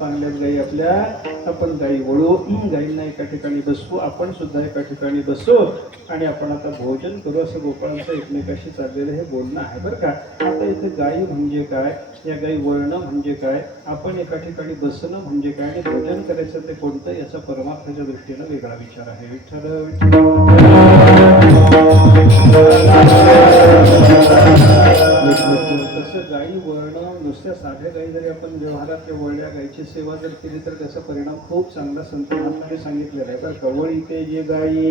चांगल्याच गाई आपल्या. आपण गाई वळू. गाईंना एका ठिकाणी बसवू. आपण सुद्धा एका ठिकाणी बसू. आणि आपण आता भोजन करू असं गोपाळांचं एकमेकाशी चाललेलं हे बोलणं आहे बरं का. आता इथे गाई म्हणजे काय? या गाई वळणं म्हणजे काय? आपण एका ठिकाणी बसणं म्हणजे काय? आणि भोजन करायचं ते कोणतं याचा परमार्थाच्या दृष्टीनं वेगळा विचार आहे. विठ्ठल विठ्ठल. नुसत्या साध्या गाई जरी आपण व्यवहारात किंवा वळल्या गायीची सेवा जर केली तर त्याचा परिणाम खूप चांगला संत महात्माने सांगितलेला आहे. तर कवळ इथे जे गाई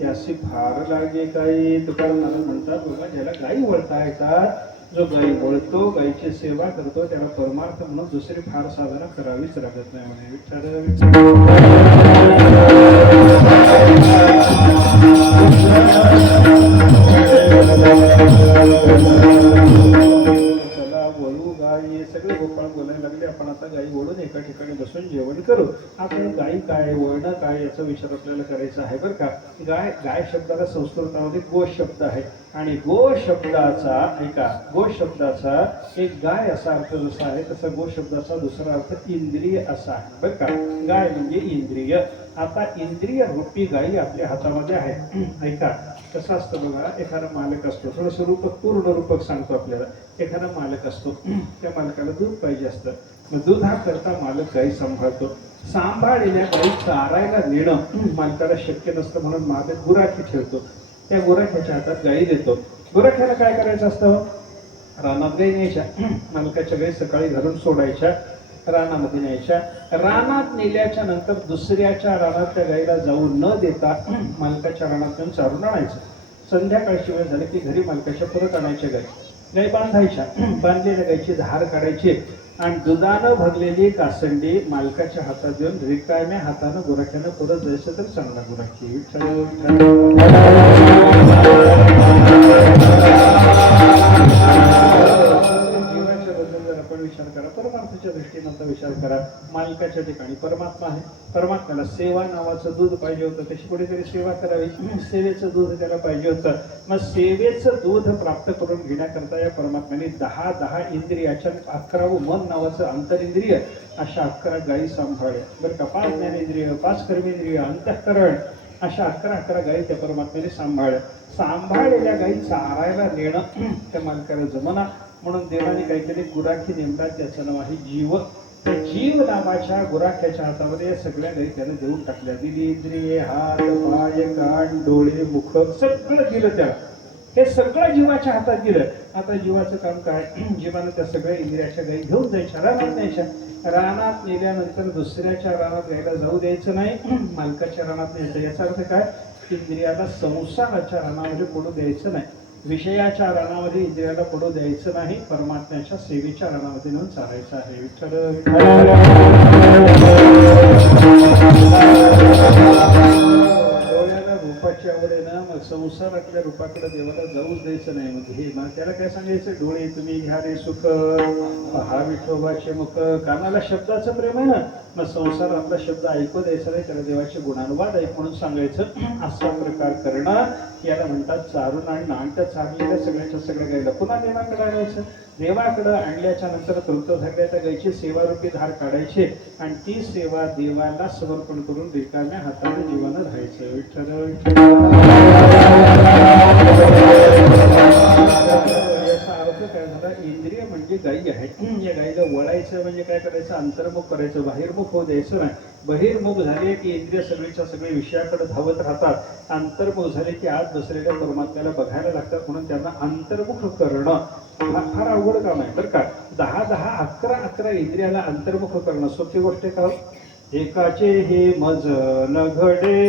त्याशी फार लागे गाई. तुकाराम म्हणतात बघा ज्याला गाई वळता येतात जो गाई वळतो गायीची सेवा करतो त्याला परमार्थ म्हणून दुसरी फार साधना करावीच लागत नाही. म्हणे विठ्ठल. बोलायला लागले आपण आता गाई ओढून एका ठिकाणी बसून जेवण करू. आपण गाई काय वळणं काय याचा विचार आपल्याला करायचा आहे बरं का? गाय गाय शब्दाला संस्कृतामध्ये गो शब्द आहे. आणि गो शब्दाचा ऐका गो शब्दाचा एक गाय असा अर्थ जसा आहे तसा गो शब्दाचा दुसरा अर्थ इंद्रिय असा आहे बरं का? गाय म्हणजे इंद्रिय. आता इंद्रिय रूपी गायी आपल्या हातामध्ये आहे. ऐका कसं असतं बघा एखादा मालक असतो थोडंसं रूपक पूर्ण रूपक सांगतो आपल्याला. एखादा मालक असतो त्या मालकाला दूध पाहिजे असतं. मग दूध हा करता मालक गाई सांभाळतो. सांभाळलेल्या गाई चारायला नेणं मालकाला शक्य नसतं म्हणून मालक गुराखी ठेवतो. त्या गुराख्याच्या हातात गाई देतो. गुराख्याला काय करायचं असतं? रानात गाई न्यायच्या. मालकाच्या गाई सकाळी घरून सोडायच्या. रानामध्ये न्यायच्या रानात नेल्याच्या नंतर दुसऱ्याच्या रानात त्या गाईला जाऊ न देता मालकाच्या रानात नेऊन चारून आणायचं. संध्याकाळची वेळ झाली की घरी मालकाच्या परत आणायच्या गाई. गाई बांधायच्या. बांधलेल्या गाईची धार काढायची आणि दुधानं भरलेली कासंडी मालकाच्या हातात देऊन रिकाम्या हातानं गुराख्यानं परत जायचं तर चांगला गुराखी. मालकाच्या ठिकाणी परमात्मा आहे. परमात्म्याला सेवा नावाचं दूध पाहिजे होतं. त्याची कुठेतरी सेवा करावी? सेवेचं दूध त्याला पाहिजे होतं. मग सेवेचं दूध प्राप्त करून घेण्याकरता या परमात्म्याने दहा दहा इंद्रियाच्या अकरावं मन नावाचं अंतरिंद्रिय अशा अकरा गायी सांभाळल्या. बरं का? पाच ज्ञानेंद्रिय पाच कर्मेंद्रिय अंतःकरण अशा अकरा अकरा गायी त्या परमात्म्याने सांभाळल्या. सांभाळलेल्या गायी चारायला नेणं त्या मालकाला जमना. म्हणून देवाने काय केले? गुराखी नेमला. त्याचं नाव आहे जीव. त्या जीव नावाच्या गुराख्याच्या हातामध्ये या सगळ्या घरी त्याने देऊन टाकल्या. दिली इंद्रिये हात पाय कान डोळे मुख सगळं दिलं त्याला. हे सगळं जीवाच्या हातात दिलं. आता जीवाचं काम काय? जीवानं त्या सगळ्या इंद्रियाच्या गायी घेऊन जायच्या. रानात न्यायच्या. रानात नेल्यानंतर दुसऱ्याच्या रानात घ्यायला जाऊ द्यायचं नाही. मालकाच्या रानात न्यायचं. याचा अर्थ काय? इंद्रियाला संसाराच्या रानामध्ये पडू द्यायचं नाही. विषयाच्या रानामध्ये इंद्रियाला पडू द्यायचं नाही परमात्म्याच्या सेवेच्या रानामध्ये नेऊन चालायचं आहे. विठ्ठल डोळ्याला रूपाची आवड आहे ना मग संसारातल्या रूपाकडे देवाला जाऊच द्यायचं नाही. मग हे मग त्याला काय सांगायचं? डोळे तुम्ही घ्या रे सुख पहा विठोबाचे मुख. कानाला शब्दाचं प्रेम आहे ना. मग संसार आपला शब्द ऐकू द्यायचा नाही त्याला देवाचे गुणानुवाद ऐक म्हणून सांगायचं असा प्रकार करणं याला म्हणतात चारून आणि नाट्य चाललेल्या सगळ्याच्या सगळ्या गायला पुन्हा देवाकडे आणायचं. देवाकडं आणल्याच्या नंतर तृप्त झालेल्या त्या गायची सेवारूपी धार काढायची आणि ती सेवा देवाला समर्पण करून रिकाम्या हाताने जीवानं राहायचं. विठ्ठल विठ्ठल अर्थ काय झाला इंद्रिय म्हणजे गायी आहे या गायीला वळायचं म्हणजे काय करायचं? अंतर्मुख करायचं. बाहेरमुख होऊ द्यायचं नाही. बहिर्मुख झाले की इंद्रिय सगळीच्या सगळे विषयाकडे धावत राहतात. अंतर्मुख झाले की आज बसलेल्या परमात्म्याला बघायला लागतात. म्हणून त्यांना अंतर्मुख करणं हा फार अवघड काम आहे. बरं का? दहा दहा अकरा अकरा इंद्रियाला अंतर्मुख करणं सोपी गोष्ट आहे का हो? एकाचे हे मज न घडे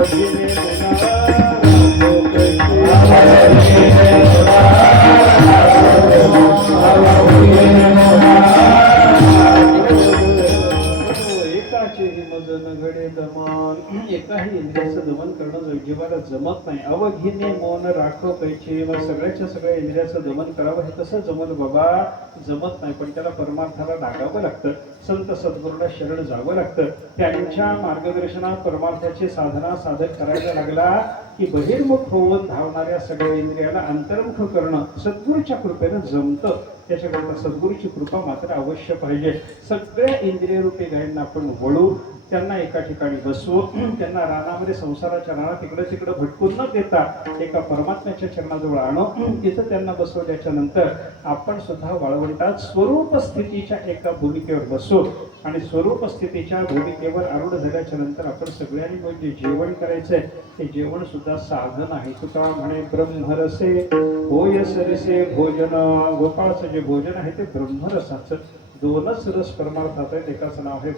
एकाचे हि मदन घडे दमन एकाही इंद्रियाचं दमन करणं जीवाला जमत नाही. अवघिने मौन राखो कैचे मग सगळ्याच्या सगळ्या इंद्रियाचं दमन करावं हे कसं जमल बाबा. जमत नाही पण त्याला परमार्थाला लागावं लागतं. संत सद्गुरूला शरण जावं लागतं. त्यांच्या मार्गदर्शनात परमार्थाची साधना साधक करायला लागला. की बहिर्मुख होऊन धावणाऱ्या सगळ्या इंद्रियाला अंतर्मुख करणं सद्गुरूच्या कृपेनं जमतं. त्याच्याकरता सद्गुरूची कृपा मात्र अवश्य पाहिजे. सगळ्या इंद्रियरूपी गायींना आपण वळू त्यांना एका ठिकाणी बसवू त्यांना रानामध्ये संसाराच्या रानात तिकडे तिकडे भटकून न देता एका परमात्म्याच्या चरणाजवळ आणू तिथं त्यांना बसवल्याच्या नंतर आपण सुद्धा वाळवंटात स्वरूप स्थितीच्या एका भूमिकेवर बसू. आणि स्वरूप स्थितीच्या भूमिकेवर आरूढ झाल्याच्यानंतर आपण सगळ्यांनी म्हणजे जेवण करायचंय ते जेवण सुद्धा साधन आहे. तुका म्हणे ब्रह्मरसे होय सरसे भोजन. गोपाळचं जे भोजन आहे ते ब्रह्मरसाचं. दोनच रस परमार्थात आहेत. एकाचं नाव आहे